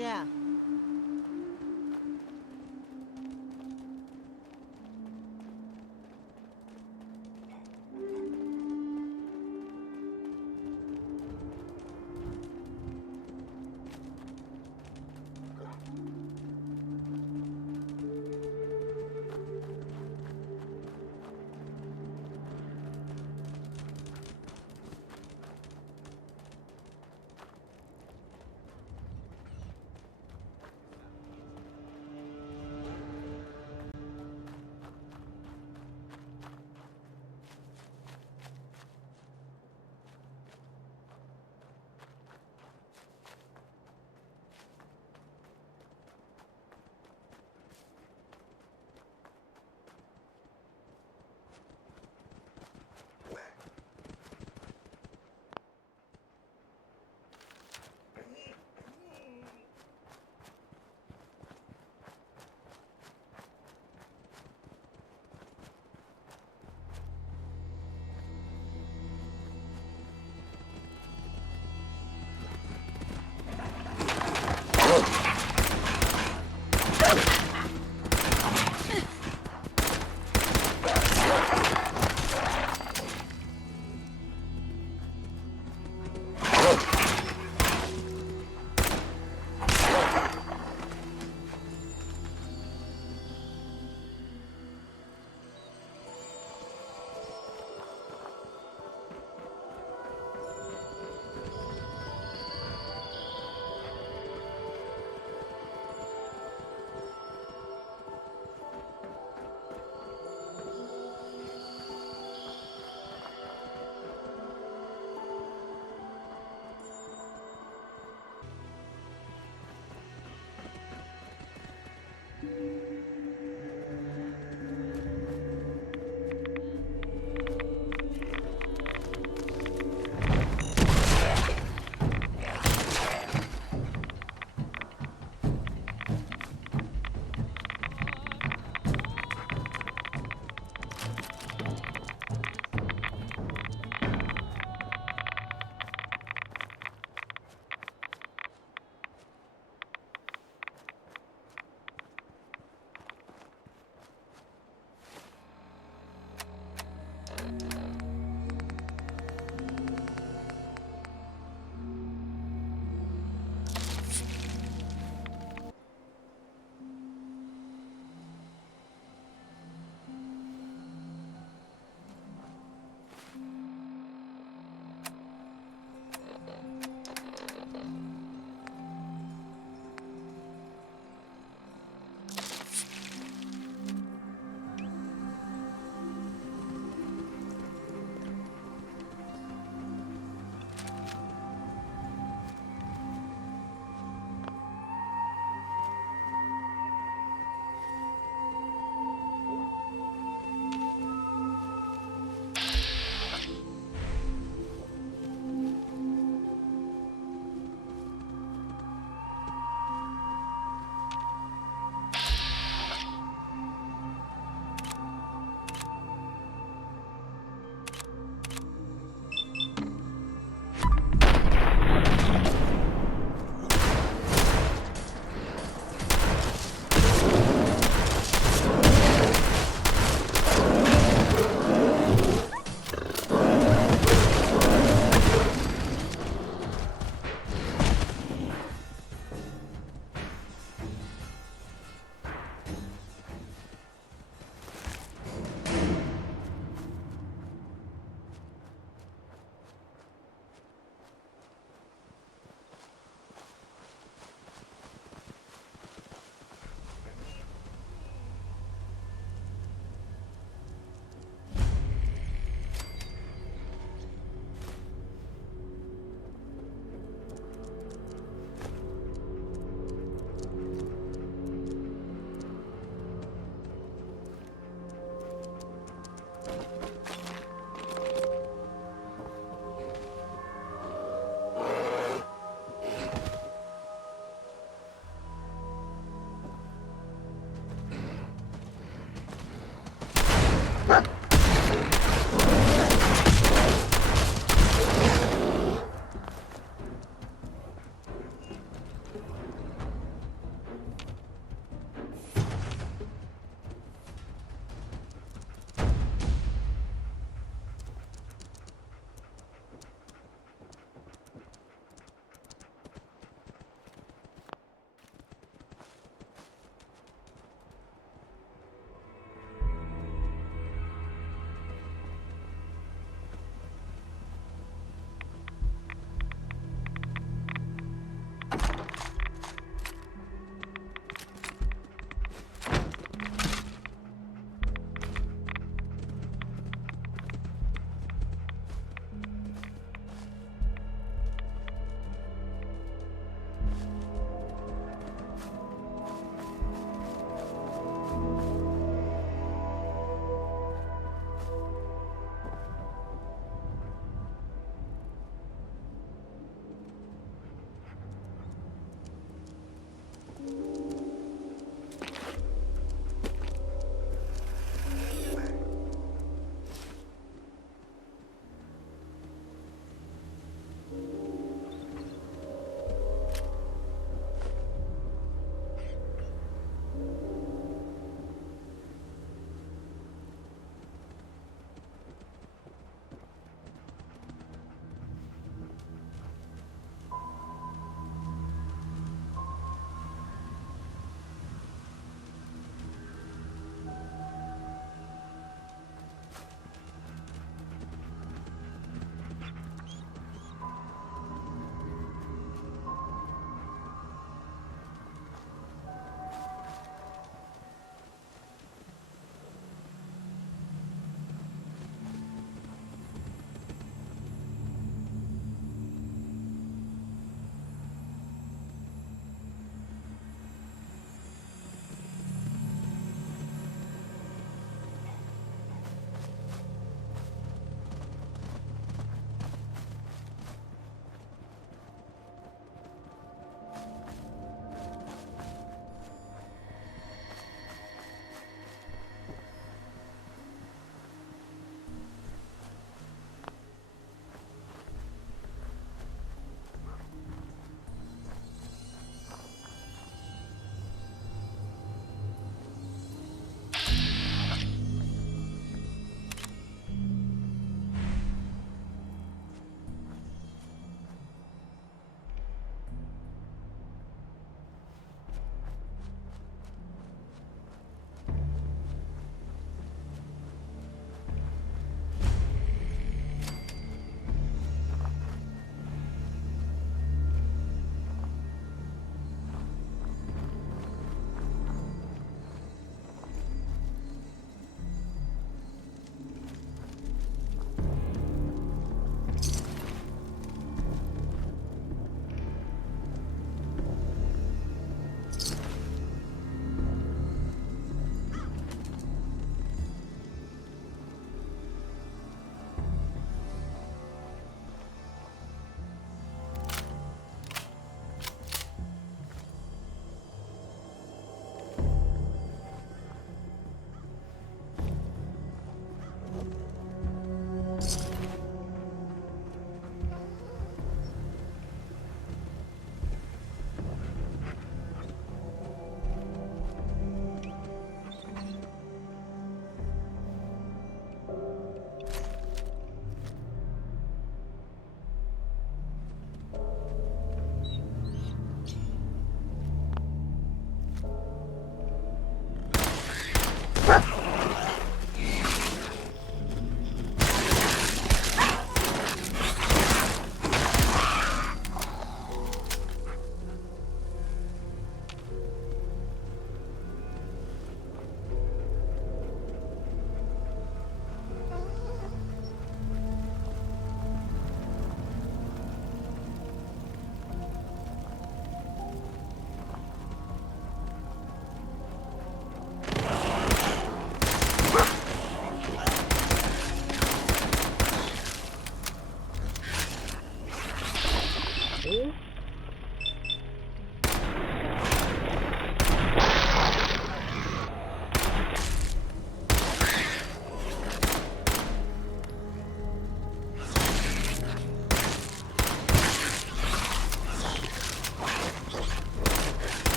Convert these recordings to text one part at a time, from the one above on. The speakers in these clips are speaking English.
Yeah.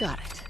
Got it.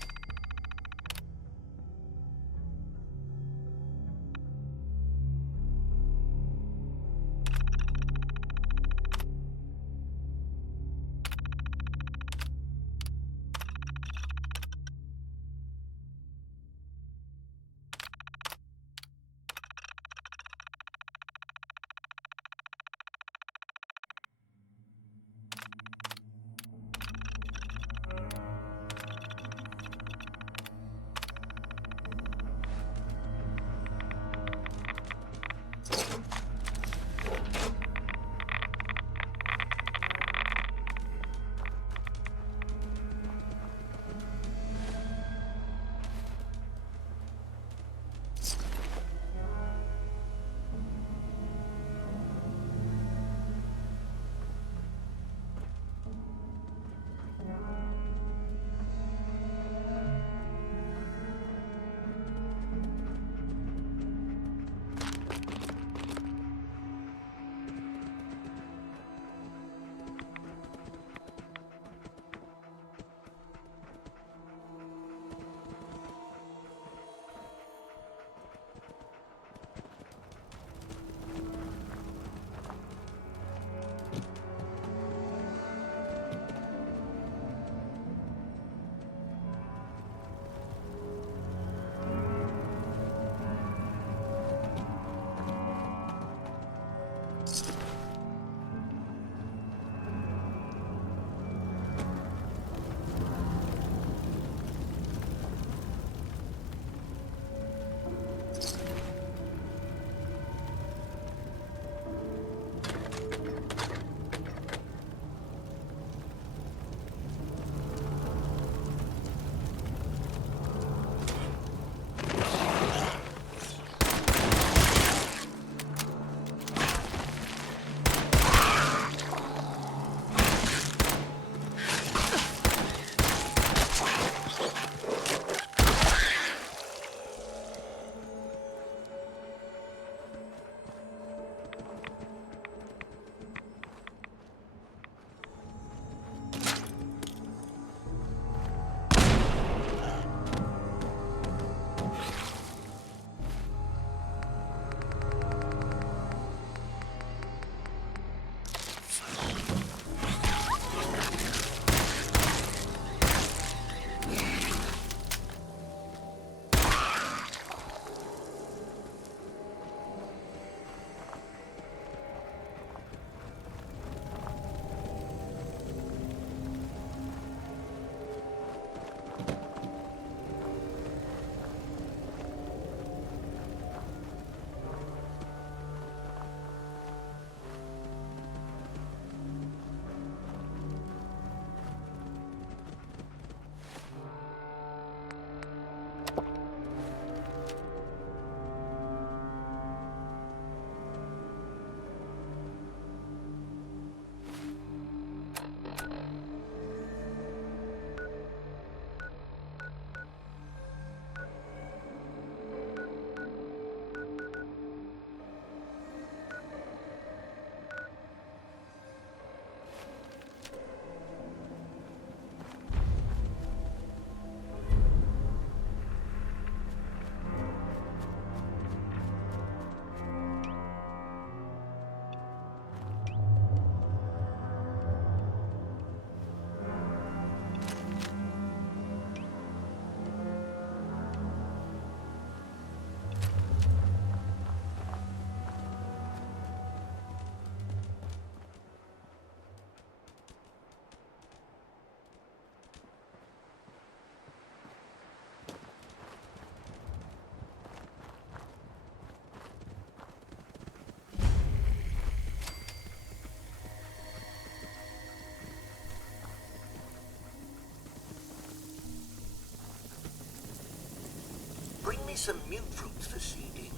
me some mute fruits for seeding,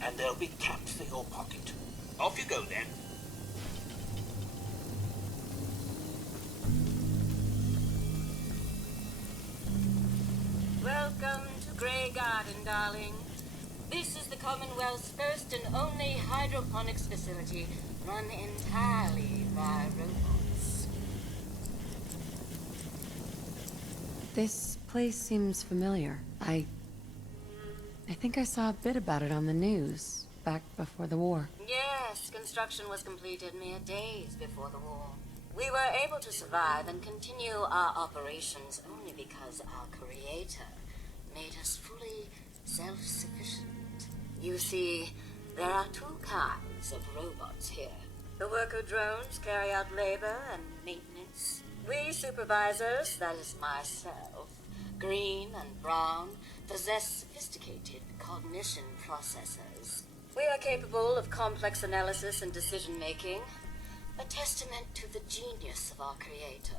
and there'll be caps for your pocket. Off you go, then. Welcome to Graygarden, darling. This is the Commonwealth's first and only hydroponics facility run entirely by robots. This place seems familiar. I think I saw a bit about it on the news back before the war. Yes, construction was completed mere days before the war. We were able to survive and continue our operations only because our creator made us fully self-sufficient. You see, there are two kinds of robots here. The worker drones carry out labor and maintenance. We supervisors, that is myself, green and brown, possess sophisticated cognition processors. We are capable of complex analysis and decision-making, a testament to the genius of our creator,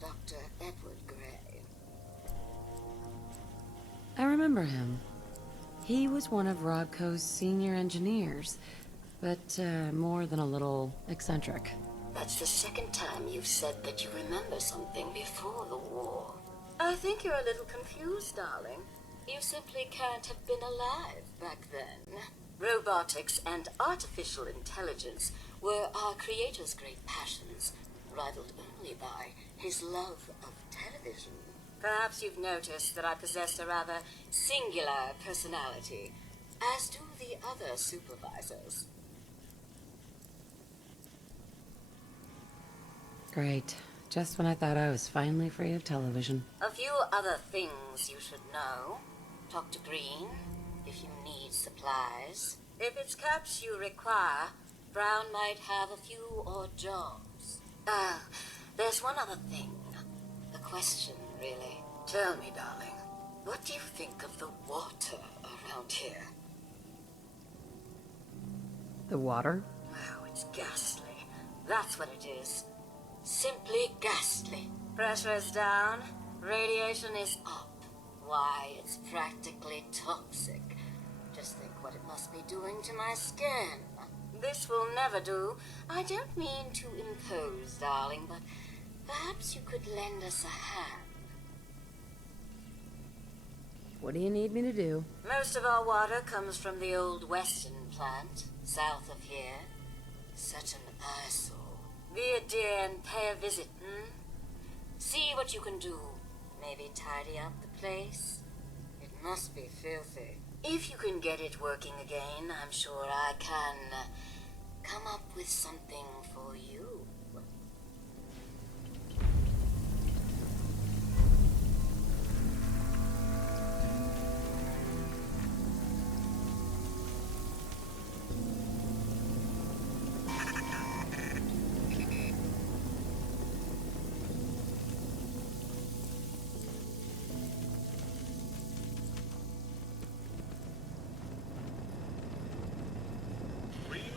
Dr. Edward Gray. I remember him. He was one of Rodco's senior engineers, but more than a little eccentric. That's the second time you've said that you remember something before the war. I think you're a little confused, darling. You simply can't have been alive back then. Robotics and artificial intelligence were our creator's great passions, rivaled only by his love of television. Perhaps you've noticed that I possess a rather singular personality, as do the other supervisors. Great. Just when I thought I was finally free of television. A few other things you should know. Talk to Green if you need supplies. If it's caps you require, Brown might have a few odd jobs. There's one other thing. A question, really. Tell me, darling, what do you think of the water around here? The water? Oh, it's ghastly. That's what it is. Simply ghastly. Pressure is down, radiation is up. Why, it's practically toxic. Just think what it must be doing to my skin. This will never do. I don't mean to impose, darling, but perhaps you could lend us a hand. What do you need me to do? Most of our water comes from the old Western plant, south of here. Such an eyesore. Be a dear and pay a visit, See what you can do. Maybe tidy up the place. It must be filthy. If you can get it working again, I'm sure I can come up with something for you.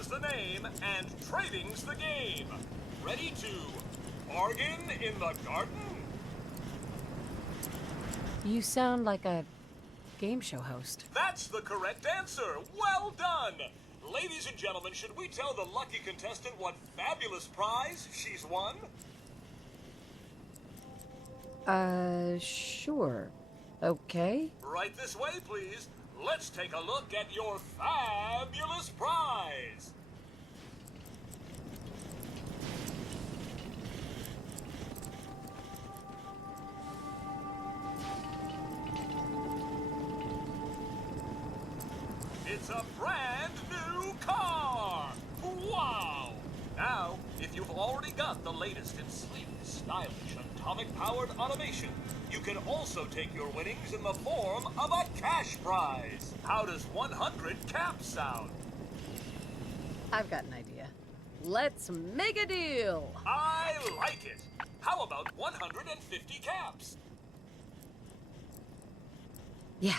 The name and trading's the game. Ready to bargain in the garden? You sound like a game show host. That's the correct answer. Well done. Ladies and gentlemen, should we tell the lucky contestant what fabulous prize she's won? Sure. Okay. Right this way, please. Let's take a look at your fabulous prize. It's a brand new car! Wow! Now, if you've already got the latest in sleek, stylish, atomic-powered automation, you can also take your winnings in the form of a cash prize. How does 100 caps sound? I've got an idea. Let's make a deal! I like it! How about 150 caps? Yeah,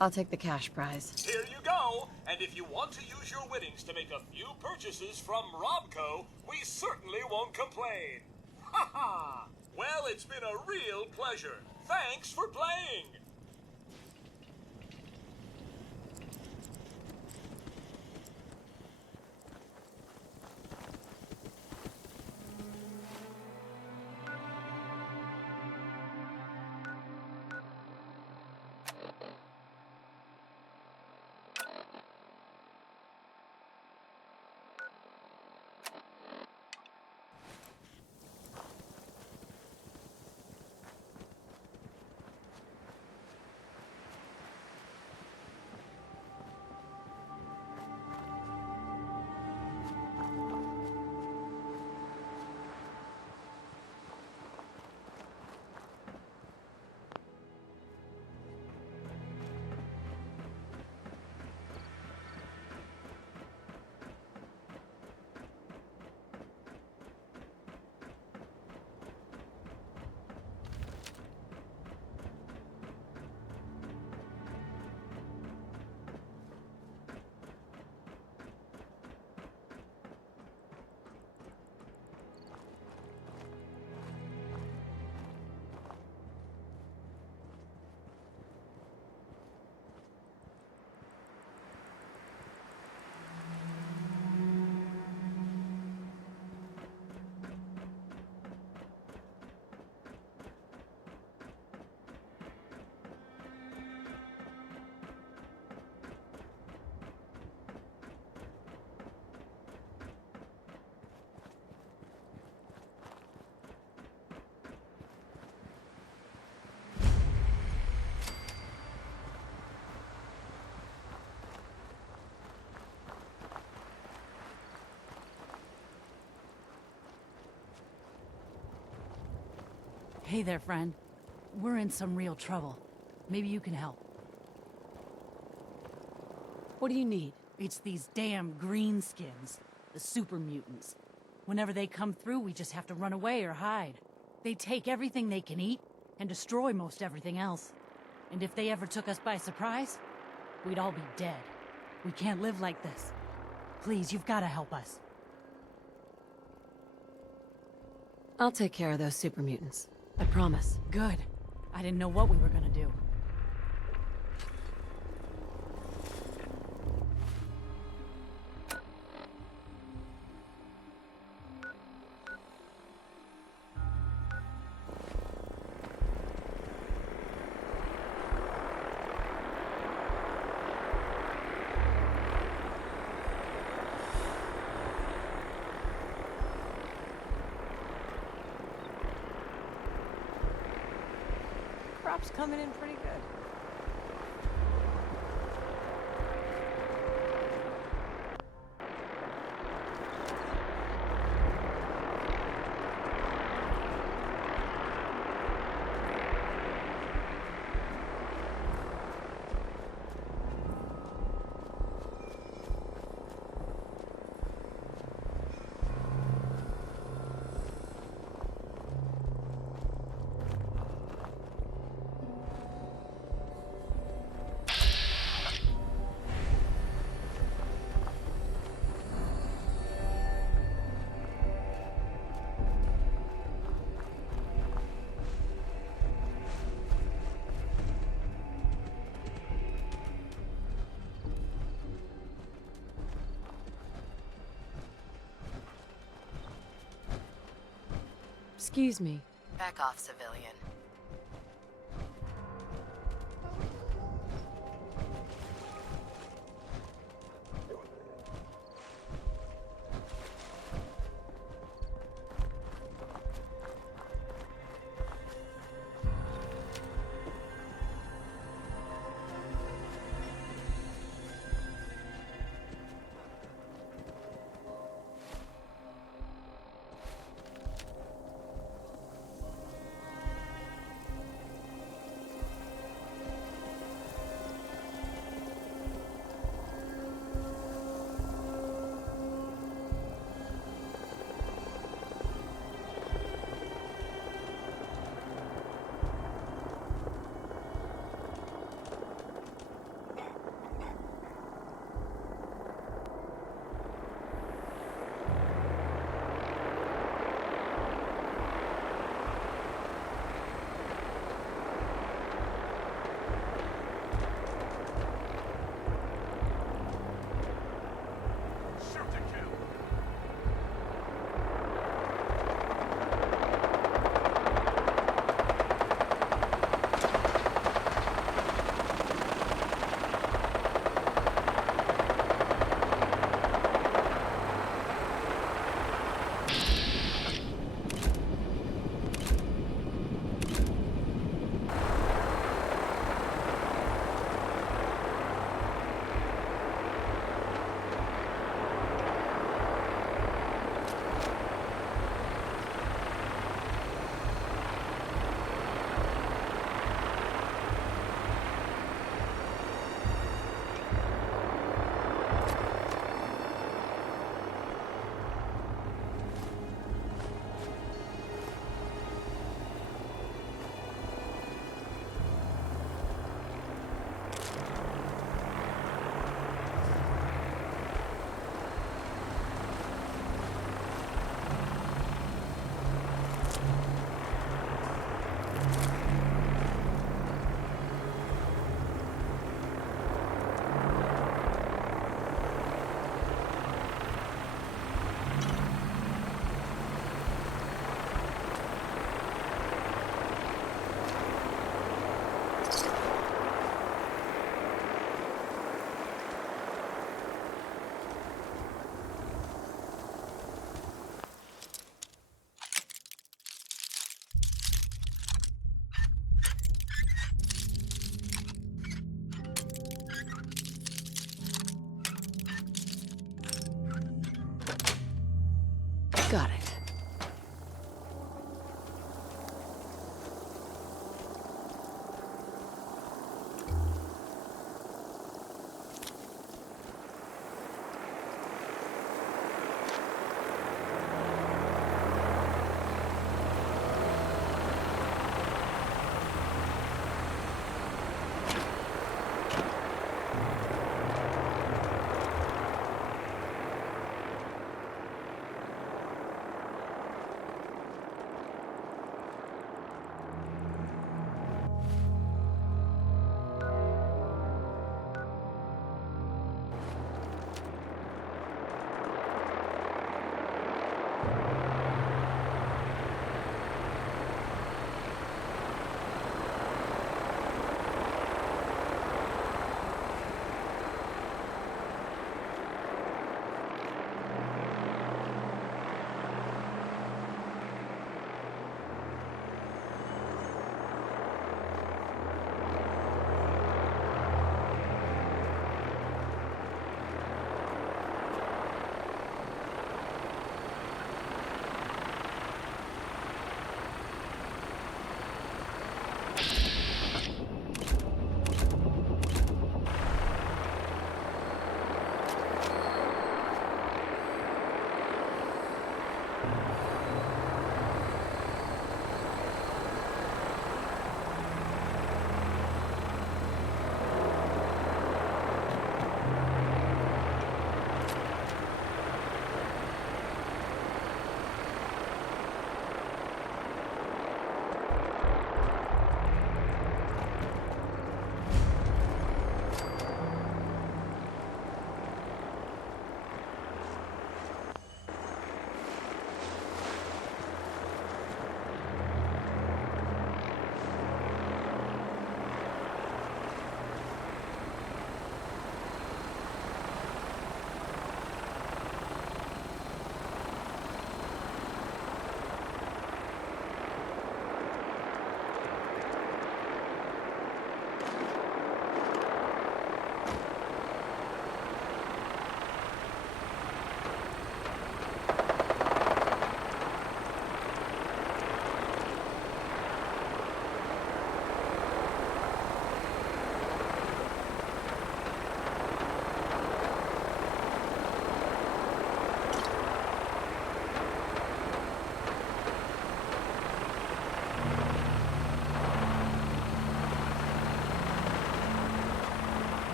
I'll take the cash prize. Here you go! And if you want to use your winnings to make a few purchases from Robco, we certainly won't complain. Ha ha! Well, it's been a real pleasure. Thanks for playing! Hey there, friend. We're in some real trouble. Maybe you can help. What do you need? It's these damn greenskins. The super mutants. Whenever they come through, we just have to run away or hide. They take everything they can eat, and destroy most everything else. And if they ever took us by surprise, we'd all be dead. We can't live like this. Please, you've got to help us. I'll take care of those super mutants. I promise. Good. I didn't know what we were gonna do. Crop's coming in pretty good. Excuse me. Back off, civilian. Got it.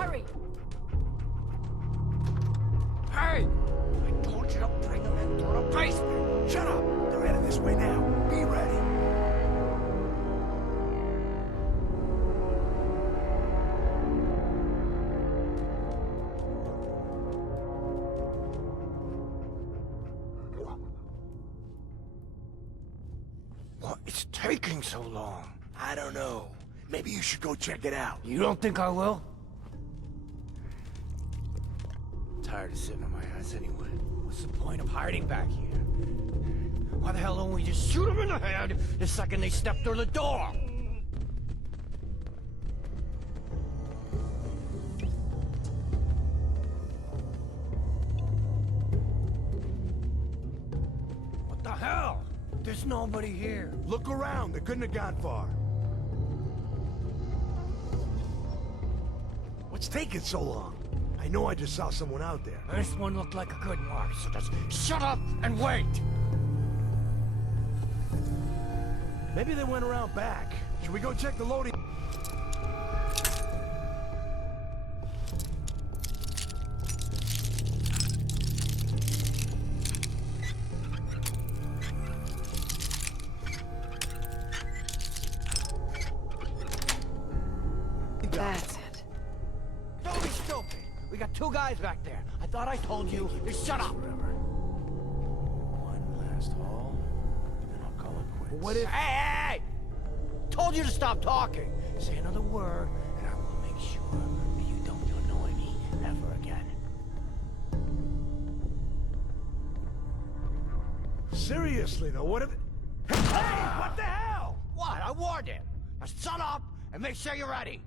Hurry! Hey! I told you to bring them into the basement! Shut up! They're heading this way now. Be ready. It's taking so long. I don't know. Maybe you should go check it out. You don't think I will? Tired of sitting on my ass anyway. What's the point of hiding back here? Why the hell don't we just shoot them in the head the second they step through the door? What the hell? There's nobody here. Look around. They couldn't have gone far. What's taking so long? I know I just saw someone out there. This one looked like a good mark, so just shut up and wait! Maybe they went around back. Should we go check the loading? That's it. Don't be stupid! We got two guys back there. I thought I told you to shut up! One last haul, then I'll call it quits. What if... Hey! Told you to stop talking! Say another word, and I will make sure that you don't annoy me ever again. Seriously though, what if... Hey! What the hell? What? I warned him! Now shut up and make sure you're ready!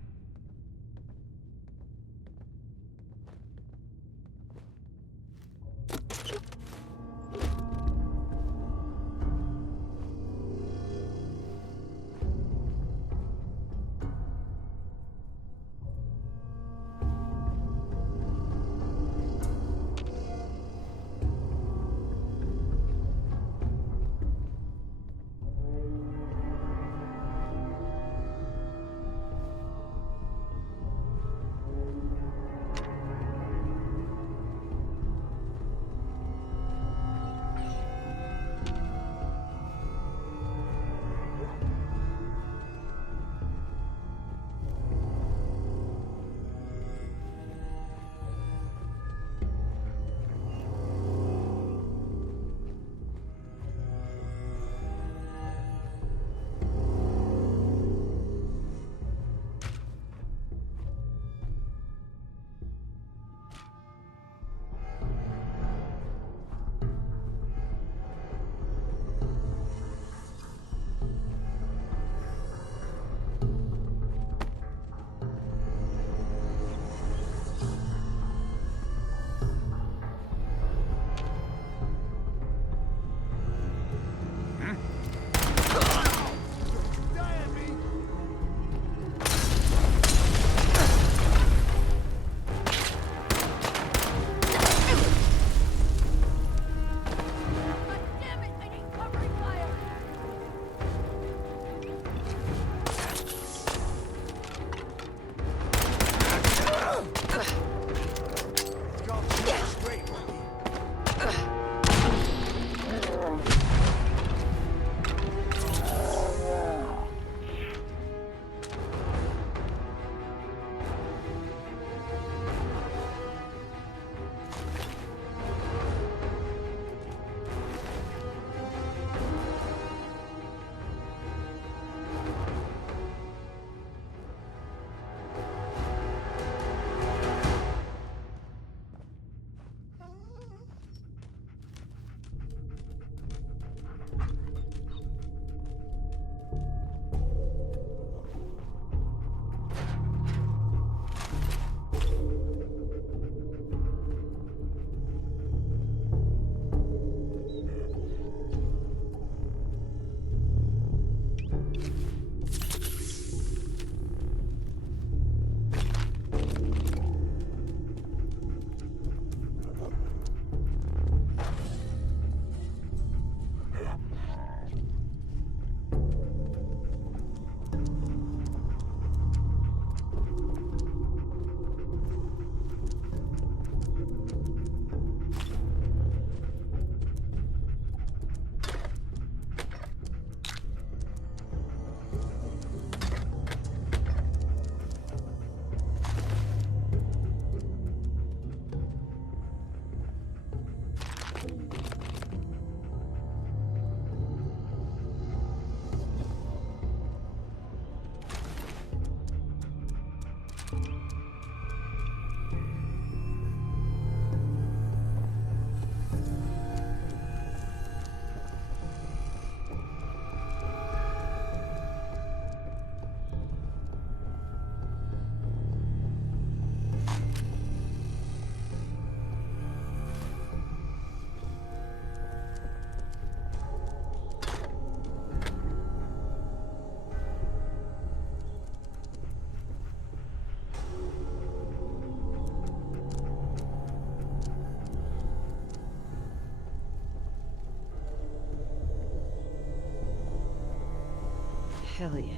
Hell yeah.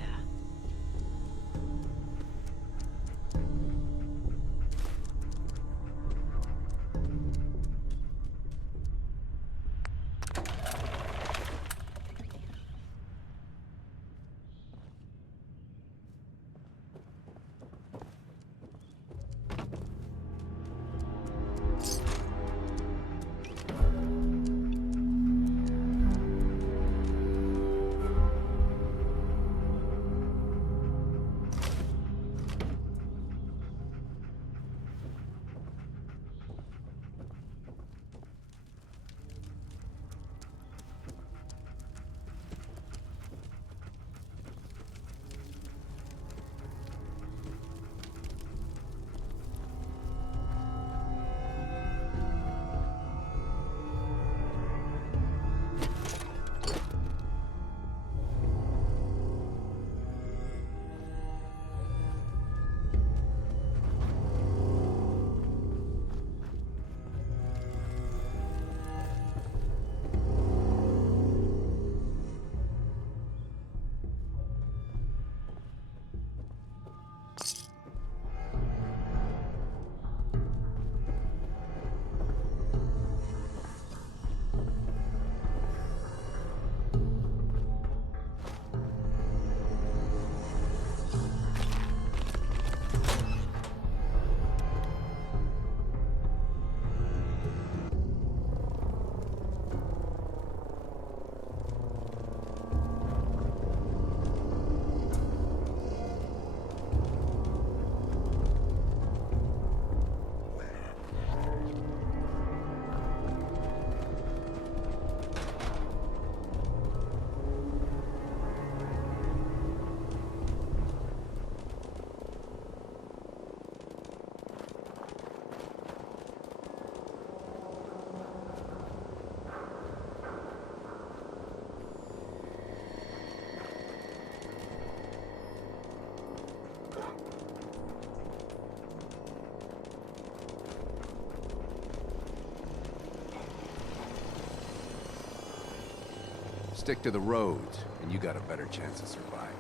Stick to the roads, and you got a better chance of surviving.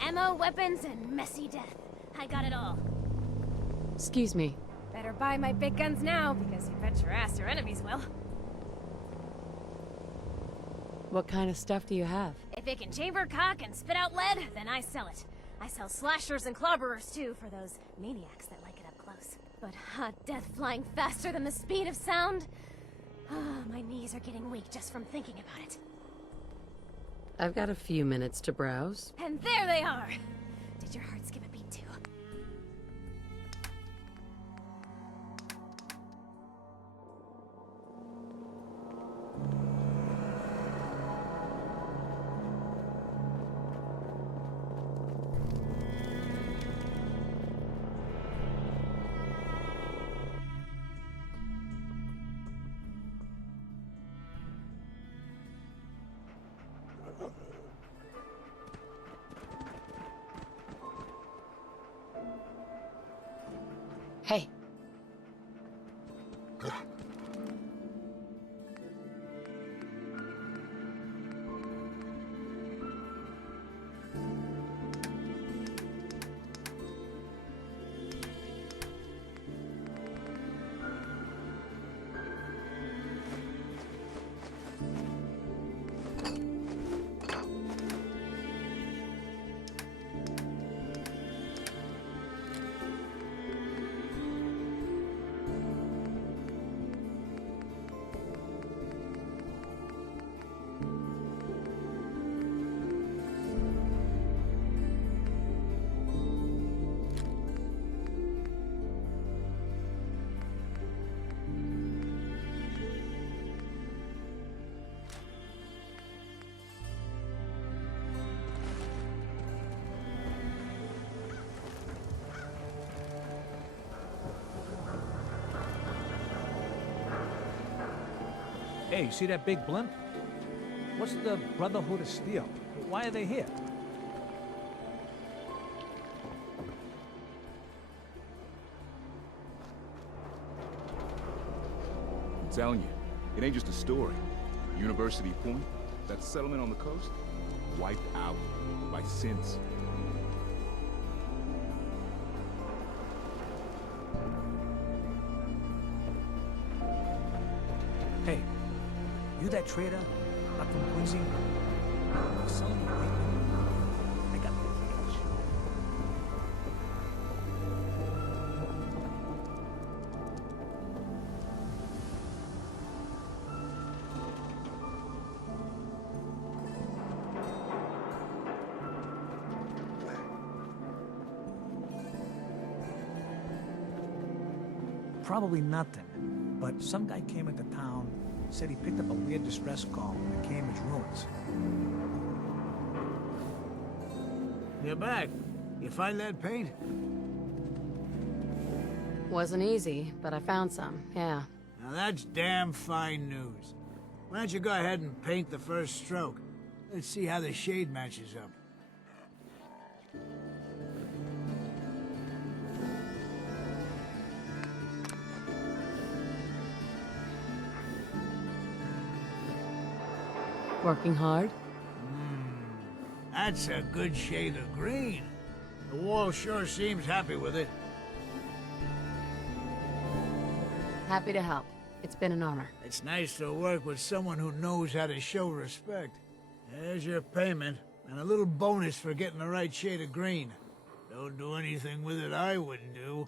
Ammo, weapons, and messy death. I got it all. Excuse me. Better buy my big guns now, because you bet your ass your enemies will. What kind of stuff do you have? If it can chamber cock and spit out lead, then I sell it. I sell slashers and clobberers too, for those maniacs that like it up close. But hot death flying faster than the speed of sound? My knees are getting weak just from thinking about it. I've got a few minutes to browse. And there they are! Did your heart skip a beat too? Hey. Hey, see that big blimp? What's the Brotherhood of Steel? Why are they here? I'm telling you, It ain't just a story. University Point, that settlement on the coast, wiped out by synths. Hey, you that trader up from Quincy? You selling me lately? I got the advantage. Probably nothing, but some guy came into town, said he picked up a weird distress call in the Cambridge ruins. You're back. You find that paint? Wasn't easy, but I found some, yeah. Now that's damn fine news. Why don't you go ahead and paint the first stroke? Let's see how the shade matches up. Working hard? That's a good shade of green. The wall sure seems happy with it. Happy to help. It's been an honor. It's nice to work with someone who knows how to show respect. There's your payment, and a little bonus for getting the right shade of green. Don't do anything with it I wouldn't do.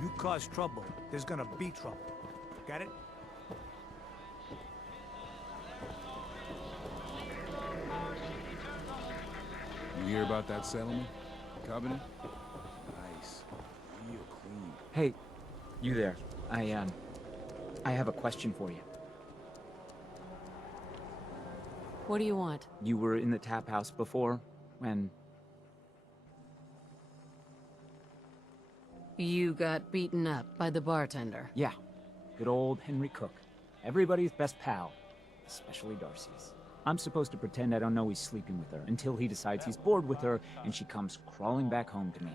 You cause trouble, there's gonna be trouble. Got it? You hear about that settlement? Covenant? Nice. Real clean. Hey, you there. I have a question for you. What do you want? You were in the tap house before, when... You got beaten up by the bartender. Yeah, good old Henry Cook. Everybody's best pal, especially Darcy's. I'm supposed to pretend I don't know he's sleeping with her until he decides he's bored with her and she comes crawling back home to me.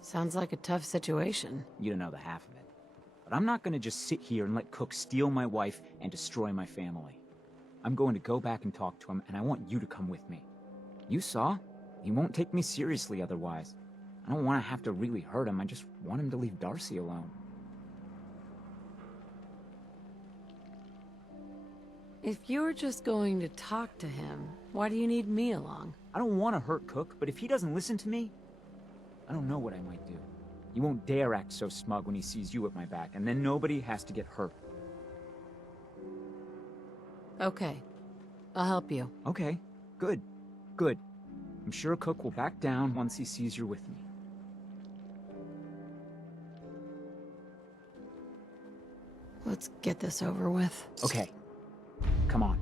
Sounds like a tough situation. You don't know the half of it. But I'm not gonna just sit here and let Cook steal my wife and destroy my family. I'm going to go back and talk to him, and I want you to come with me. You saw? He won't take me seriously otherwise. I don't want to have to really hurt him, I just want him to leave Darcy alone. If you're just going to talk to him, why do you need me along? I don't want to hurt Cook, but if he doesn't listen to me, I don't know what I might do. He won't dare act so smug when he sees you at my back, and then nobody has to get hurt. Okay. I'll help you. Okay. Good. Good. I'm sure Cook will back down once he sees you're with me. Let's get this over with. Okay. Come on.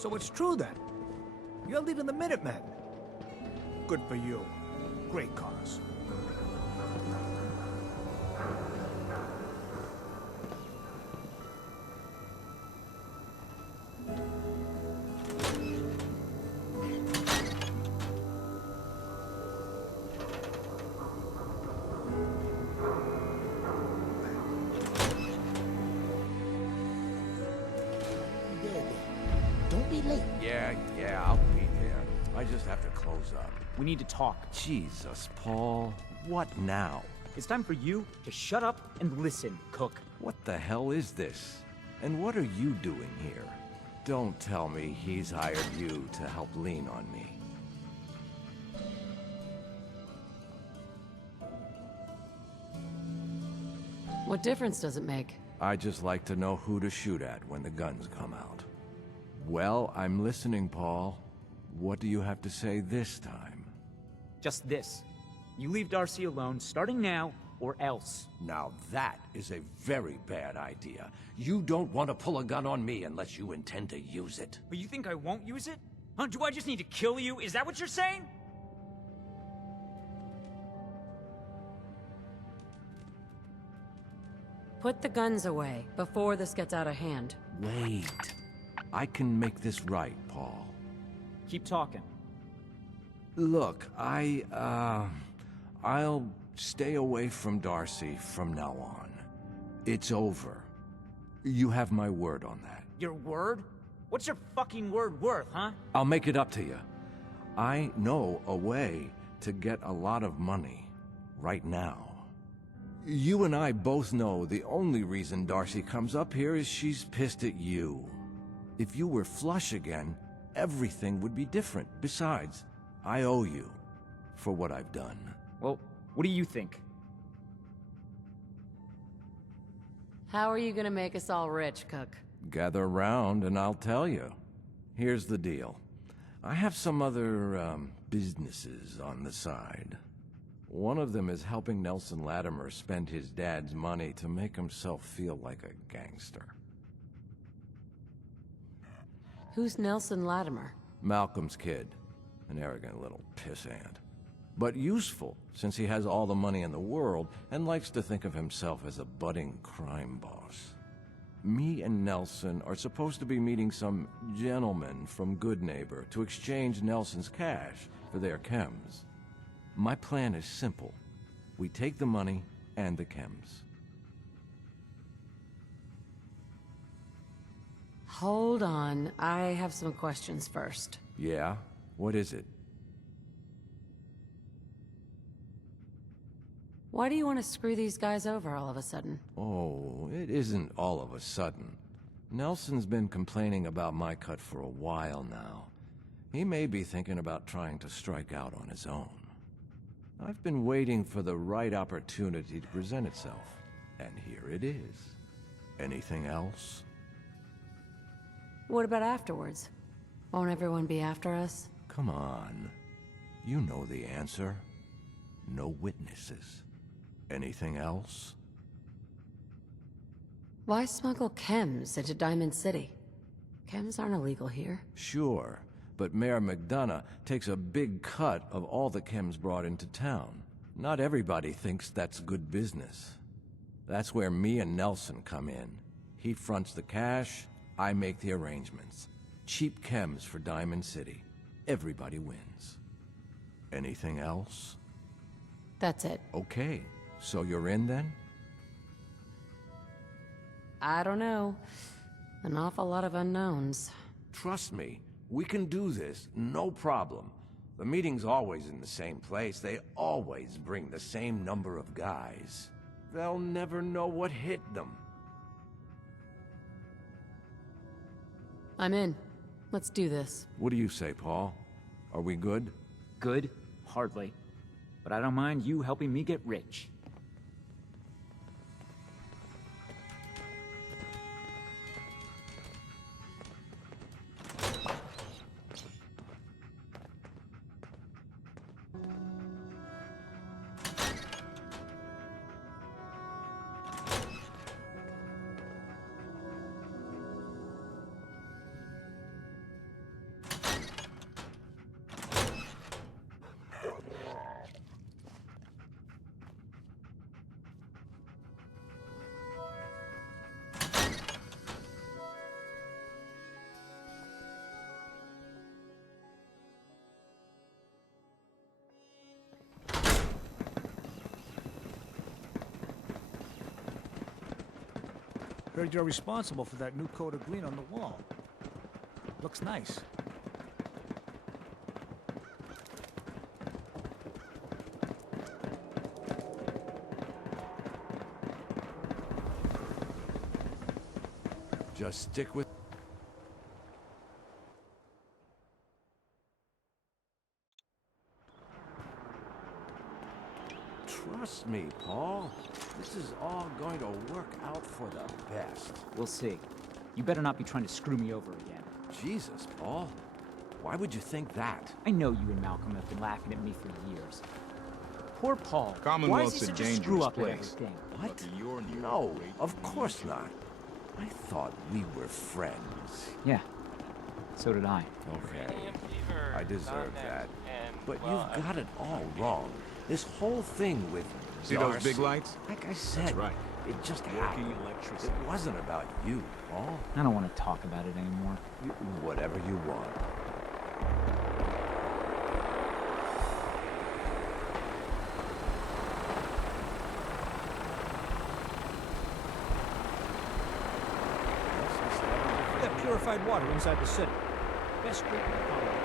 So it's true then. You're leading the Minutemen. Good for you. Great cause. Don't be late. Yeah, I'll be there. I just have to close up. We need to talk. Jesus, Paul. What now? It's time for you to shut up and listen, Cook. What the hell is this? And what are you doing here? Don't tell me he's hired you to help lean on me. What difference does it make? I just like to know who to shoot at when the guns come out. Well, I'm listening, Paul. What do you have to say this time? Just this. You leave Darcy alone, starting now, or else. Now that is a very bad idea. You don't want to pull a gun on me unless you intend to use it. But you think I won't use it? Huh? Do I just need to kill you? Is that what you're saying? Put the guns away before this gets out of hand. Wait. I can make this right, Paul. Keep talking. Look, I'll stay away from Darcy from now on. It's over. You have my word on that. Your word? What's your fucking word worth, huh? I'll make it up to you. I know a way to get a lot of money right now. You and I both know the only reason Darcy comes up here is she's pissed at you. If you were flush again, everything would be different. Besides, I owe you for what I've done. Well, what do you think? How are you gonna make us all rich, Cook? Gather round and I'll tell you. Here's the deal. I have some other, businesses on the side. One of them is helping Nelson Latimer spend his dad's money to make himself feel like a gangster. Who's Nelson Latimer? Malcolm's kid. An arrogant little pissant. But useful, since he has all the money in the world and likes to think of himself as a budding crime boss. Me and Nelson are supposed to be meeting some gentleman from Goodneighbor to exchange Nelson's cash for their chems. My plan is simple. We take the money and the chems. Hold on, I have some questions first. Yeah? What is it? Why do you want to screw these guys over all of a sudden? Oh, it isn't all of a sudden. Nelson's been complaining about my cut for a while now. He may be thinking about trying to strike out on his own. I've been waiting for the right opportunity to present itself, and here it is. Anything else? What about afterwards? Won't everyone be after us? Come on. You know the answer. No witnesses. Anything else? Why smuggle chems into Diamond City? Chems aren't illegal here. Sure, but Mayor McDonough takes a big cut of all the chems brought into town. Not everybody thinks that's good business. That's where me and Nelson come in. He fronts the cash, I make the arrangements. Cheap chems for Diamond City. Everybody wins. Anything else? That's it. Okay, so you're in then? I don't know. An awful lot of unknowns. Trust me, we can do this, no problem. The meeting's always in the same place. They always bring the same number of guys. They'll never know what hit them. I'm in. Let's do this. What do you say, Paul? Are we good? Good? Hardly. But I don't mind you helping me get rich. Heard you're responsible for that new coat of green on the wall. Looks nice. Just stick with... Trust me, Paul. This is all going to work out for the best. We'll see. You better not be trying to screw me over again. Jesus, Paul. Why would you think that? I know you and Malcolm have been laughing at me for years. Poor Paul. Why is Commonwealth's he a such a dangerous screw-up at place. everything? What? You're new. No, of course not. I thought we were friends. Yeah. So did I. Okay. I deserve that. But you've got it all wrong. This whole thing with See those big lights? Like I said, That's right. it just Working happened. electricity. It wasn't about you, Paul. I don't want to talk about it anymore. Whatever you want. We got purified water inside the city. Best treatment in Colorado.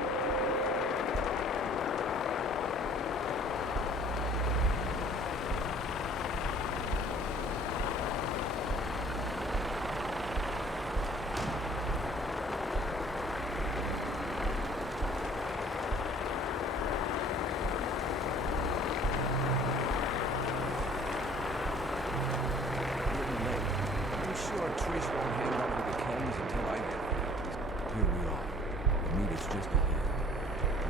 Trish won't hand over the cans until I get here. Here we are. The meet is just ahead.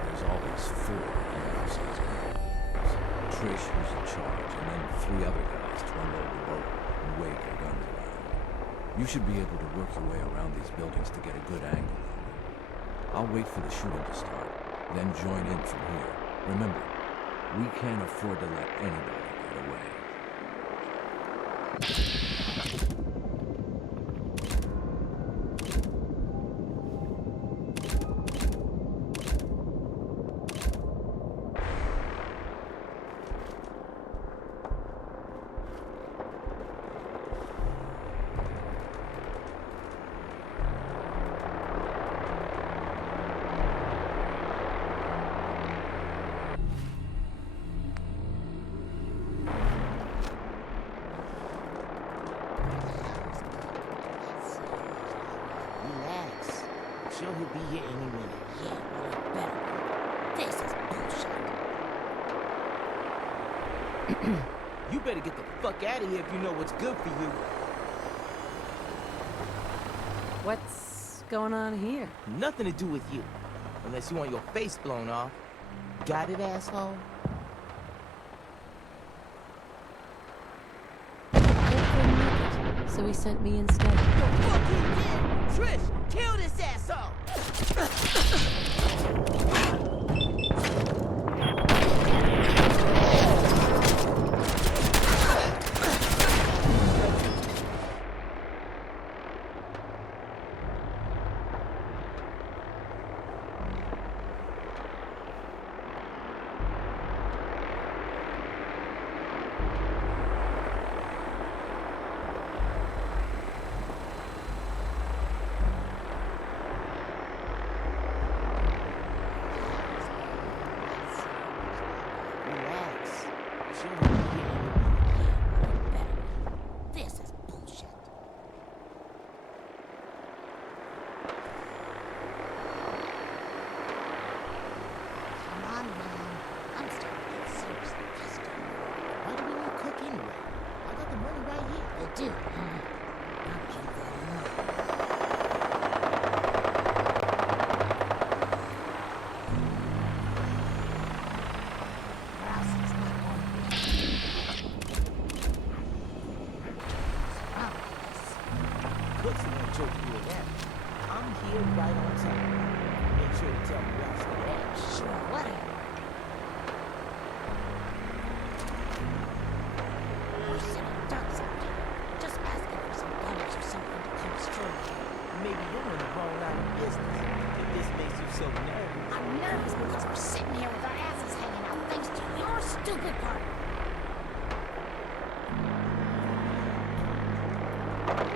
There's always 4 houses. Trish who's in charge, and then 3 other guys to unload the boat and wake our guns around. You should be able to work your way around these buildings to get a good angle on them. I'll wait for the shooting to start, then join in from here. Remember, we can't afford to let anybody get away. Sure he'll be here any minute. Yeah, well, it better be. This is bullshit. You better get the fuck out of here if you know what's good for you. What's going on here? Nothing to do with you. Unless you want your face blown off. Got it, asshole? So he sent me instead. The fuck you did? Trish, kill this asshole!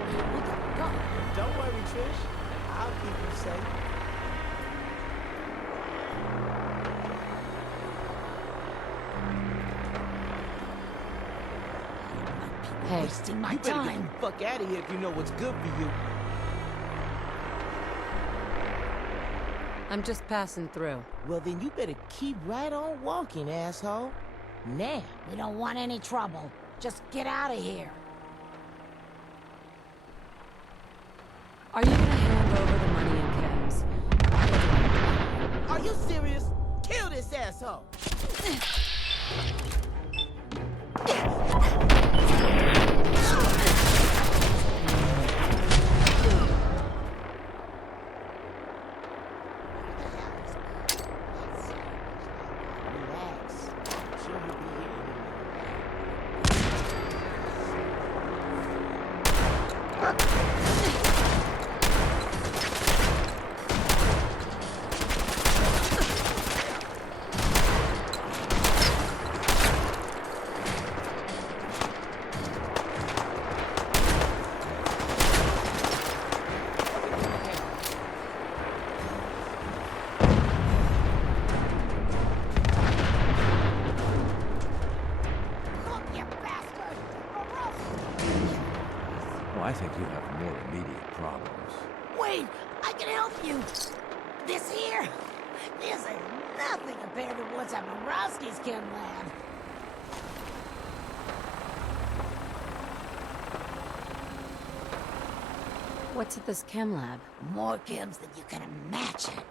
We gotta go. Don't worry, Trish. I'll keep you safe. Hey, Wasting my time. Get the fuck out of here if you know what's good for you. I'm just passing through. Well, then you better keep right on walking, asshole. Now. We don't want any trouble. Just get out of here. Are you gonna hand over the money and chems? Are you serious? Kill this asshole! I think you have more immediate problems. Wait, I can help you. This here, this is nothing compared to what's at Morowski's chem lab. What's at this chem lab? More chems than you can imagine.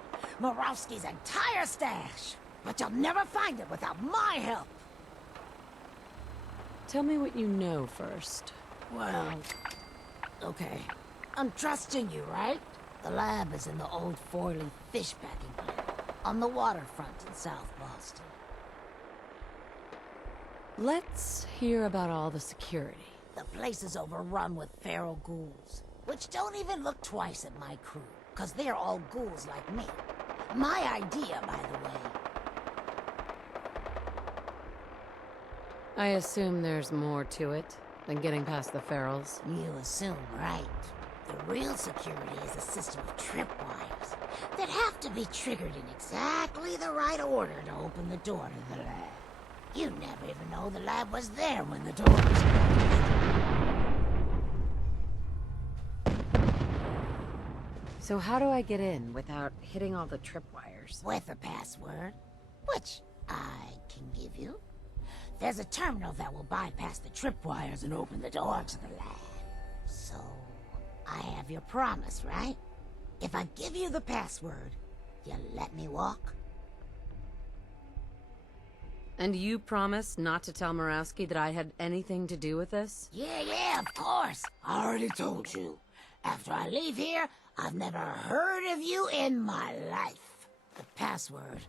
Morowski's entire stash. But you'll never find it without my help. Tell me what you know first. Well, okay. I'm trusting you, right? The lab is in the old Forley fish packing plant on the waterfront in South Boston. Let's hear about all the security. The place is overrun with feral ghouls, which don't even look twice at my crew, because they're all ghouls like me. My idea, by the way. I assume there's more to it than getting past the ferals. You assume right. The real security is a system of tripwires that have to be triggered in exactly the right order to open the door to the lab. You never even know the lab was there when the door was closed. So how do I get in without hitting all the tripwires? With a password, which I can give you. There's a terminal that will bypass the tripwires and open the door to the lab. So, I have your promise, right? If I give you the password, you let me walk? And you promised not to tell Morowski that I had anything to do with this? Yeah, of course. I already told you. After I leave here, I've never heard of you in my life. The password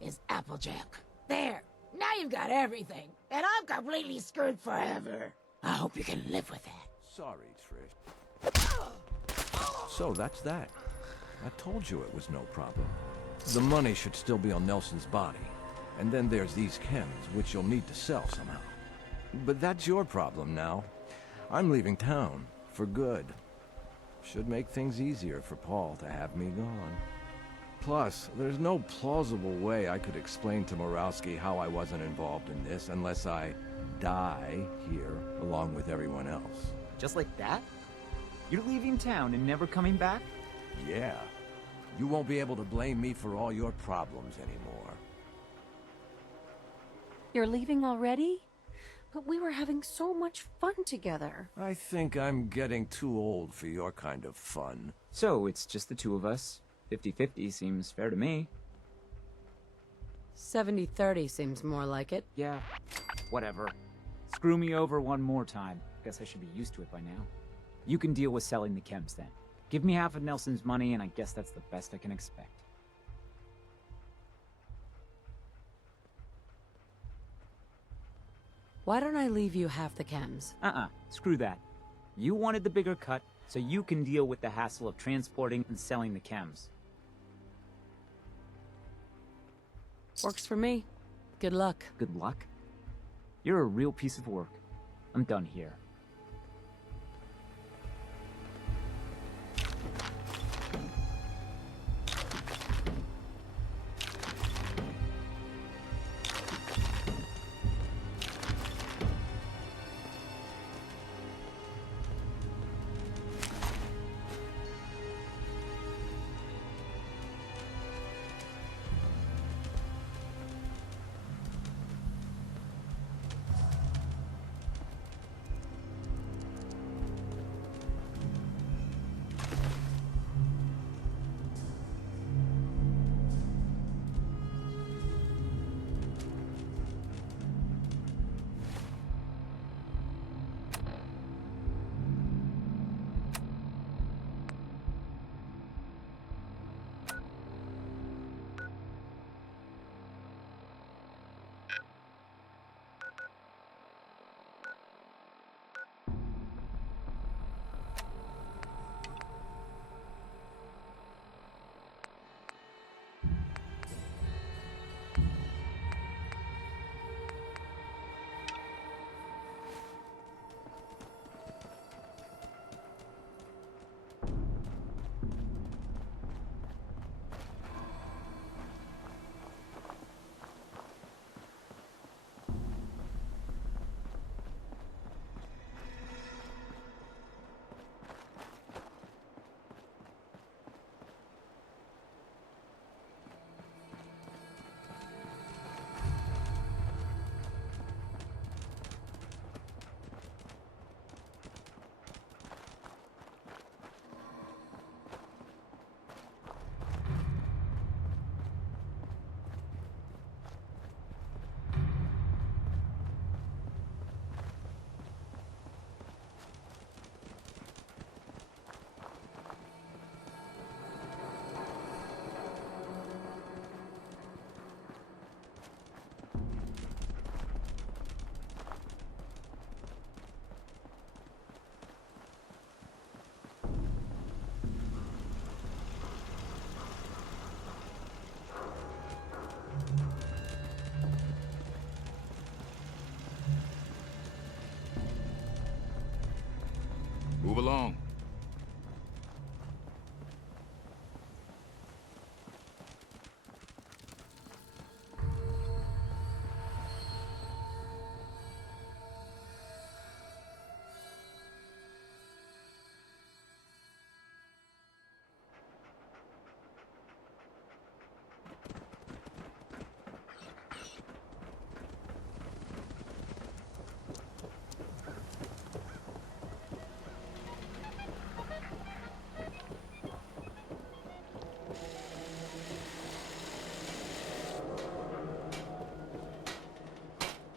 is Applejack. There. Now you've got everything, and I'm completely screwed forever. I hope you can live with that. Sorry, Trish. So that's that. I told you it was no problem. The money should still be on Nelson's body. And then there's these chems, which you'll need to sell somehow. But that's your problem now. I'm leaving town, for good. Should make things easier for Paul to have me gone. Plus, there's no plausible way I could explain to Morowski how I wasn't involved in this unless I die here along with everyone else. Just like that? You're leaving town and never coming back? Yeah. You won't be able to blame me for all your problems anymore. You're leaving already? But we were having so much fun together. I think I'm getting too old for your kind of fun. So, it's just the two of us. 50-50 seems fair to me. 70-30 seems more like it. Yeah, whatever. Screw me over one more time. Guess I should be used to it by now. You can deal with selling the chems then. Give me half of Nelson's money and I guess that's the best I can expect. Why don't I leave you half the chems? Screw that. You wanted the bigger cut, so you can deal with the hassle of transporting and selling the chems. Works for me. Good luck. Good luck? You're a real piece of work. I'm done here.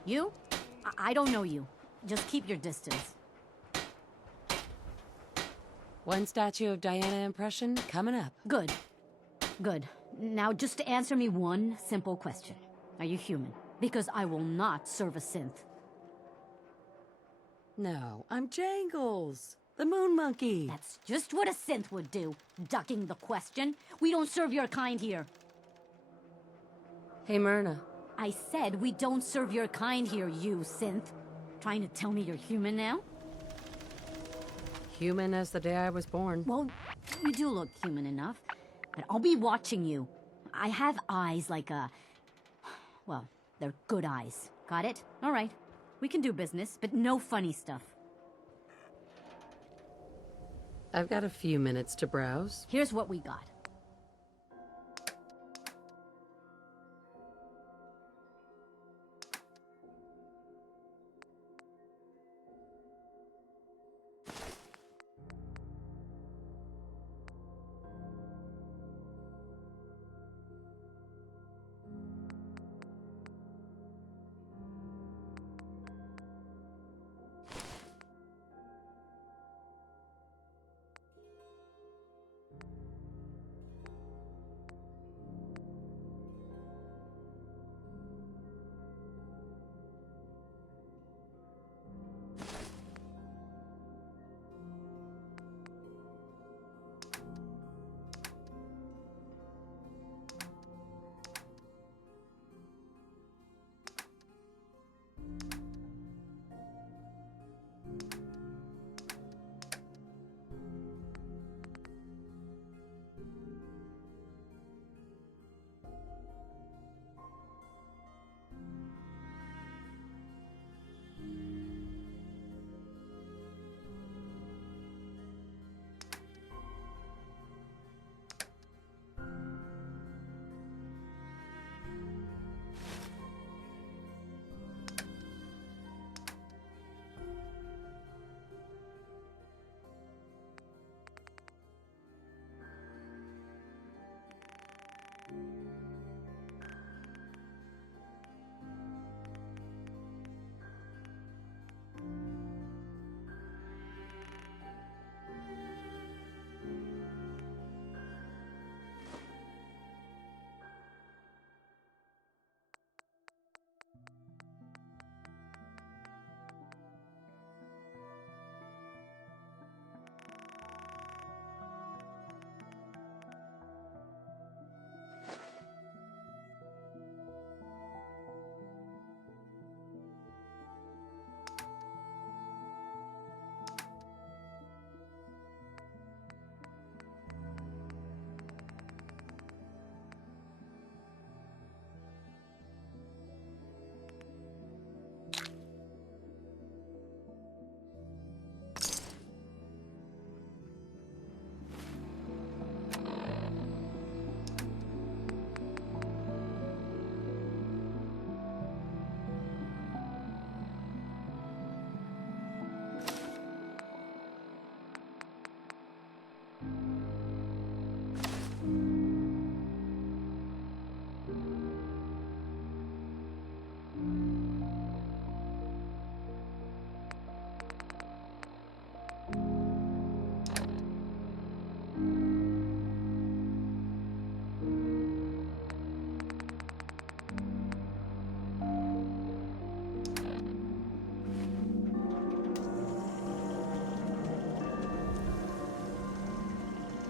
You? I don't know you. Just keep your distance. One statue of Diana impression coming up. Good. Good. Now just answer me one simple question. Are you human? Because I will not serve a synth. No, I'm Jangles, the moon monkey. That's just what a synth would do, ducking the question. We don't serve your kind here. Hey, Myrna. I said we don't serve your kind here, you synth. Trying to tell me you're human now? Human as the day I was born. Well, you do look human enough. But I'll be watching you. I have eyes like a... Well, they're good eyes. Got it? All right. We can do business, but no funny stuff. I've got a few minutes to browse. Here's what we got.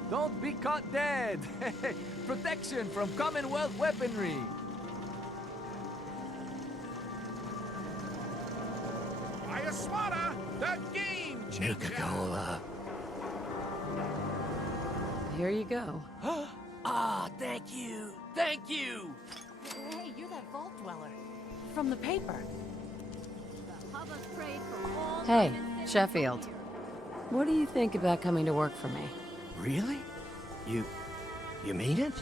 Don't be caught dead! Protection from Commonwealth weaponry! Ayaswara, the game changer! Nuka-Cola. Here you go. Ah, thank you! Thank you! Hey, you're that vault dweller. From the paper. The hub of trade for all Hey, diamonds and Sheffield. What do you think about coming to work for me? Really? You mean it?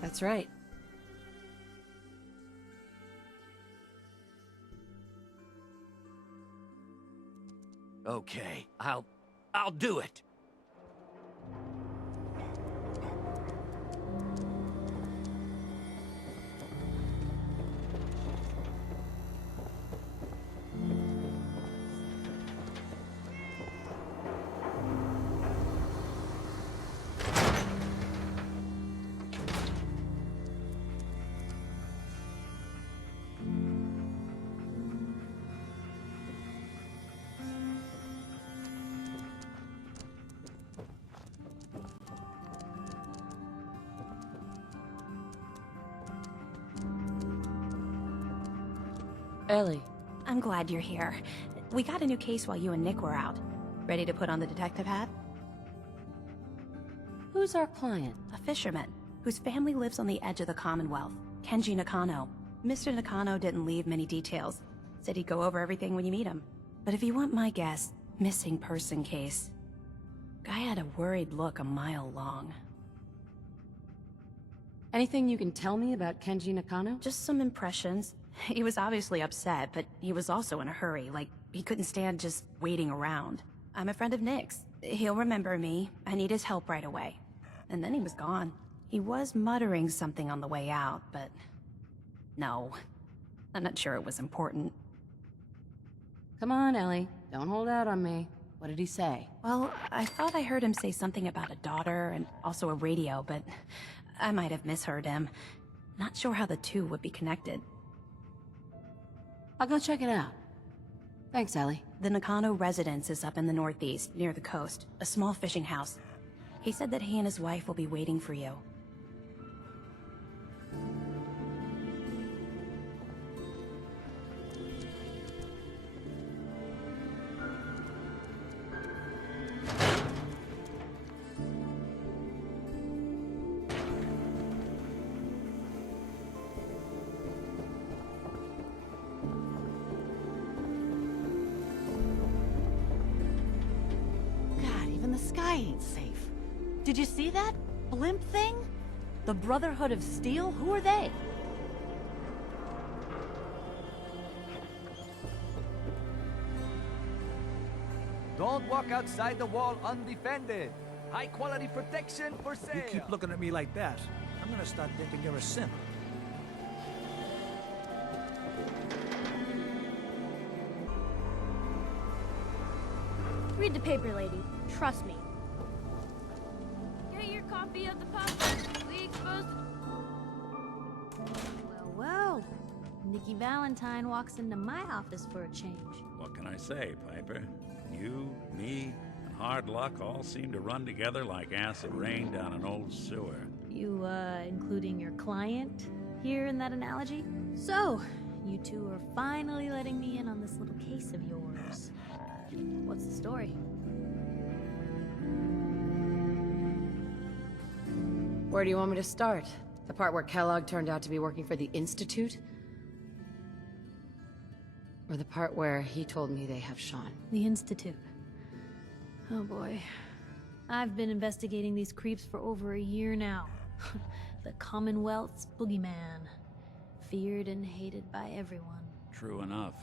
That's right. Okay, I'll do it. Ellie. I'm glad you're here. We got a new case while you and Nick were out. Ready to put on the detective hat? Who's our client? A fisherman, whose family lives on the edge of the Commonwealth. Kenji Nakano. Mr. Nakano didn't leave many details. Said he'd go over everything when you meet him. But if you want my guess, missing person case. Guy had a worried look a mile long. Anything you can tell me about Kenji Nakano? Just some impressions. He was obviously upset, but he was also in a hurry, like he couldn't stand just waiting around. I'm a friend of Nick's. He'll remember me. I need his help right away. And then he was gone. He was muttering something on the way out, but... no. I'm not sure it was important. Come on, Ellie. Don't hold out on me. What did he say? Well, I thought I heard him say something about a daughter and also a radio, but I might have misheard him. Not sure how the two would be connected. I'll go check it out. Thanks, Ellie. The Nakano residence is up in the northeast, near the coast. A small fishing house. He said that he and his wife will be waiting for you. The sky ain't safe. Did you see that? Blimp thing? The Brotherhood of Steel? Who are they? Don't walk outside the wall undefended. High quality protection for sale. You keep looking at me like that, I'm gonna start thinking you're a simp. Read the paper, lady. Trust me. Get your copy of the pop. We exposed. Well, well. Nikki Valentine walks into my office for a change. What can I say, Piper? You, me, and hard luck all seem to run together like acid rain down an old sewer. You, including your client here in that analogy? So, you two are finally letting me in on this little case of yours. What's the story? Where do you want me to start? The part where Kellogg turned out to be working for the Institute? Or the part where he told me they have Sean? The Institute. Oh boy. I've been investigating these creeps for over a year now. The Commonwealth's boogeyman. Feared and hated by everyone. True enough.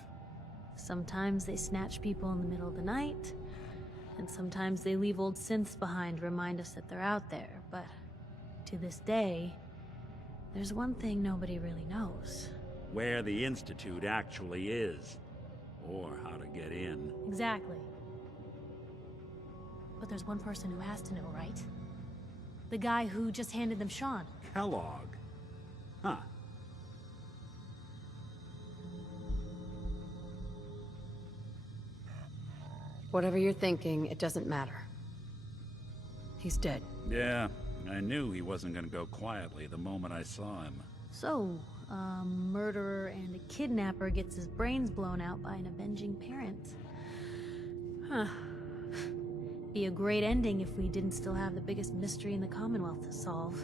Sometimes they snatch people in the middle of the night, and sometimes they leave old synths behind to remind us that they're out there, but to this day, there's one thing nobody really knows. Where the Institute actually is. Or how to get in. Exactly. But there's one person who has to know, right? The guy who just handed them Sean. Kellogg? Huh. Whatever you're thinking, it doesn't matter. He's dead. Yeah, I knew he wasn't gonna go quietly the moment I saw him. So, a murderer and a kidnapper gets his brains blown out by an avenging parent. Huh. Be a great ending if we didn't still have the biggest mystery in the Commonwealth to solve.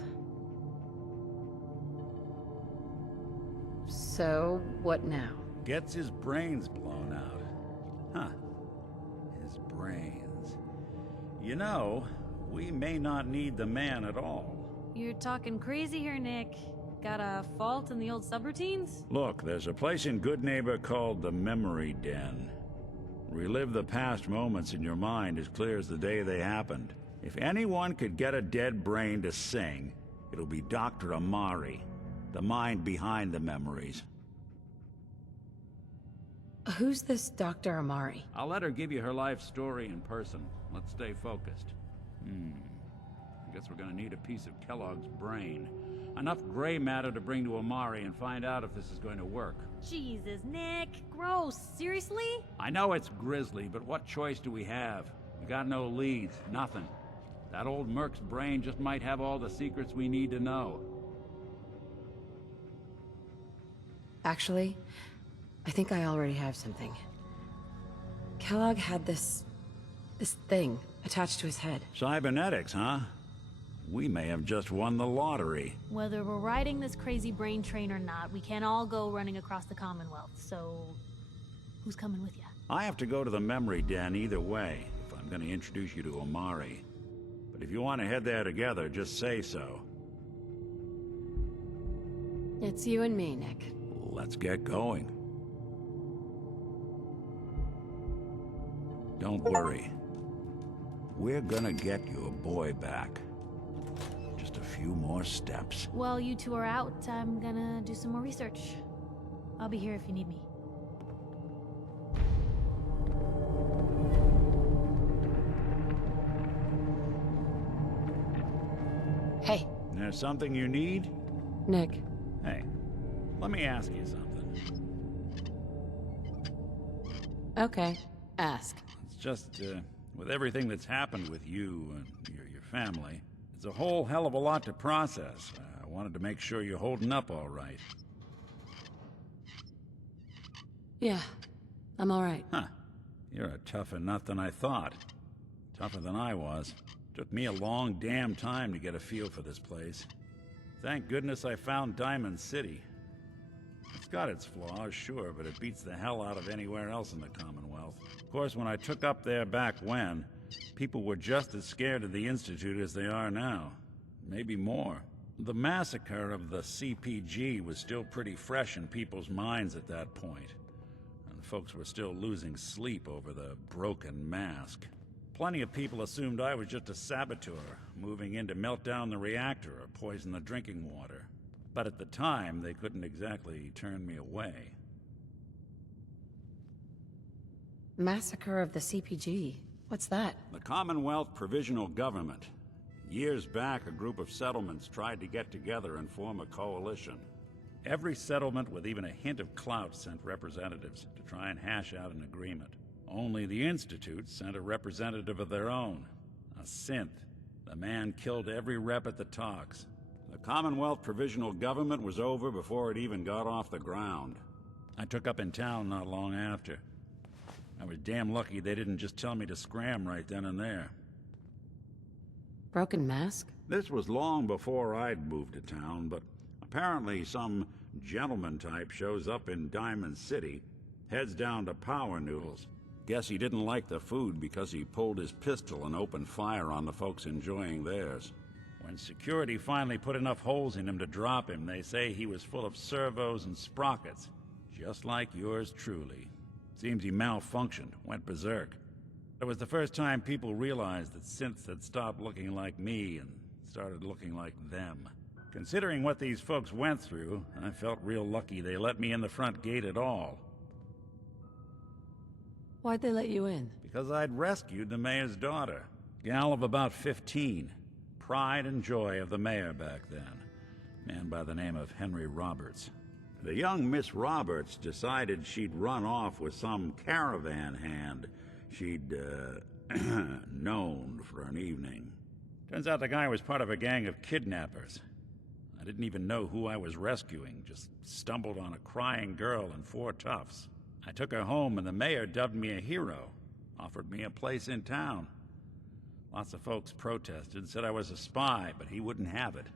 So, what now? Gets his brains blown out. Huh. His brains. You know, we may not need the man at all. You're talking crazy here, Nick. Got a fault in the old subroutines? Look, there's a place in Good Neighbor called the Memory Den. Relive the past moments in your mind as clear as the day they happened. If anyone could get a dead brain to sing, it'll be Dr. Amari, the mind behind the memories. Who's this Dr. Amari? I'll let her give you her life story in person. Let's stay focused. I guess we're gonna need a piece of Kellogg's brain. Enough gray matter to bring to Amari and find out if this is going to work. Jesus, Nick. Gross. Seriously? I know it's grisly, but what choice do we have? We got no leads, nothing. That old Merc's brain just might have all the secrets we need to know. Actually, I think I already have something. Kellogg had this thing attached to his head. Cybernetics, huh? We may have just won the lottery. Whether we're riding this crazy brain train or not, we can't all go running across the Commonwealth, so... who's coming with you? I have to go to the memory den either way, if I'm gonna introduce you to Omari. But if you want to head there together, just say so. It's you and me, Nick. Let's get going. Don't worry. We're gonna get your boy back. Just a few more steps. While you two are out, I'm gonna do some more research. I'll be here if you need me. Hey. There's something you need? Nick. Hey, let me ask you something. Okay, ask. It's just, with everything that's happened with you and your family, it's a whole hell of a lot to process. I wanted to make sure you're holding up all right. Yeah, I'm all right. Huh. You're a tougher nut than I thought. Tougher than I was. Took me a long damn time to get a feel for this place. Thank goodness I found Diamond City. It's got its flaws, sure, but it beats the hell out of anywhere else in the Commonwealth. Of course, when I took up there back when, people were just as scared of the Institute as they are now. Maybe more. The massacre of the CPG was still pretty fresh in people's minds at that point, and folks were still losing sleep over the broken mask. Plenty of people assumed I was just a saboteur, moving in to melt down the reactor or poison the drinking water. But at the time, they couldn't exactly turn me away. Massacre of the CPG. What's that? The Commonwealth Provisional Government. Years back, a group of settlements tried to get together and form a coalition. Every settlement with even a hint of clout sent representatives to try and hash out an agreement. Only the Institute sent a representative of their own, a synth. The man killed every rep at the talks. The Commonwealth Provisional Government was over before it even got off the ground. I took up in town not long after. I was damn lucky they didn't just tell me to scram right then and there. Broken mask? This was long before I'd moved to town, but apparently some gentleman type shows up in Diamond City, heads down to Power Noodles. Guess he didn't like the food because he pulled his pistol and opened fire on the folks enjoying theirs. When security finally put enough holes in him to drop him, they say he was full of servos and sprockets, just like yours truly. Seems he malfunctioned, went berserk. It was the first time people realized that synths had stopped looking like me and started looking like them. Considering what these folks went through, I felt real lucky they let me in the front gate at all. Why'd they let you in? Because I'd rescued the mayor's daughter. Gal of about 15. Pride and joy of the mayor back then. Man by the name of Henry Roberts. The young Miss Roberts decided she'd run off with some caravan hand she'd, known for an evening. Turns out the guy was part of a gang of kidnappers. I didn't even know who I was rescuing, just stumbled on a crying girl and 4 toughs. I took her home and the mayor dubbed me a hero, offered me a place in town. Lots of folks protested, said I was a spy, but he wouldn't have it.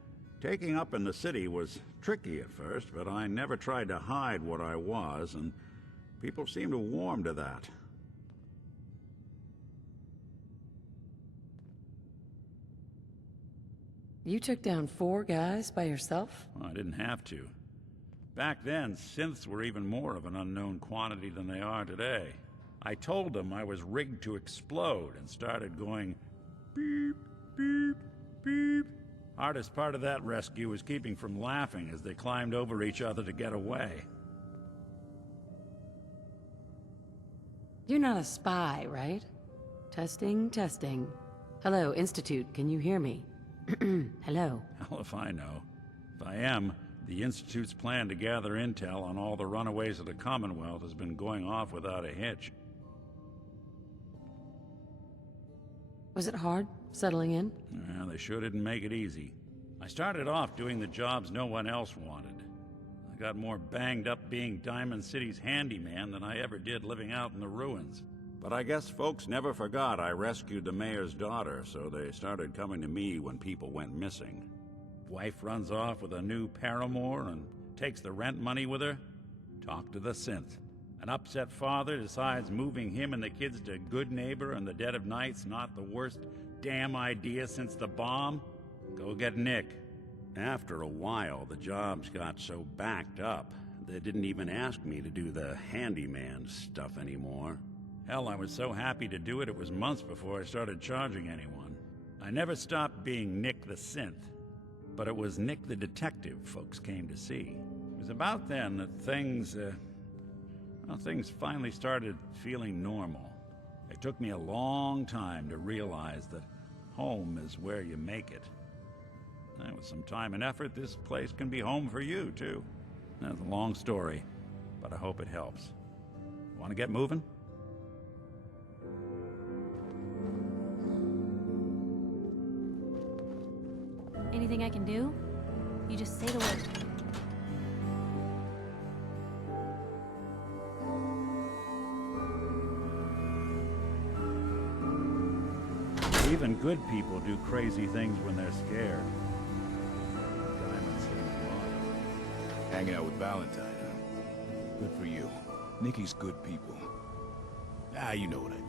Taking up in the city was tricky at first, but I never tried to hide what I was, and people seemed to warm to that. You took down 4 guys by yourself? Well, I didn't have to. Back then, synths were even more of an unknown quantity than they are today. I told them I was rigged to explode and started going beep, beep, beep. Hardest part of that rescue was keeping from laughing as they climbed over each other to get away. You're not a spy, right? Testing, testing. Hello, Institute, can you hear me? Hello. Hell if I know. If I am, the Institute's plan to gather intel on all the runaways of the Commonwealth has been going off without a hitch. Was it hard, settling in? Well, they sure didn't make it easy. I started off doing the jobs no one else wanted. I got more banged up being Diamond City's handyman than I ever did living out in the ruins. But I guess folks never forgot I rescued the mayor's daughter, so they started coming to me when people went missing. Wife runs off with a new paramour and takes the rent money with her. Talk to the synth. An upset father decides moving him and the kids to Good Neighbor in the dead of night's not the worst damn idea since the bomb. Go get Nick. After a while, the jobs got so backed up, they didn't even ask me to do the handyman stuff anymore. Hell, I was so happy to do it, it was months before I started charging anyone. I never stopped being Nick the Synth, but it was Nick the Detective folks came to see. It was about then that things finally started feeling normal. It took me a long time to realize that home is where you make it. And with some time and effort, this place can be home for you, too. That's a long story, but I hope it helps. Want to get moving? Anything I can do? You just say the word. Even good people do crazy things when they're scared. Diamond City's motto. Hanging out with Valentine, huh? Good for you. Nikki's good people. Ah, you know what I mean.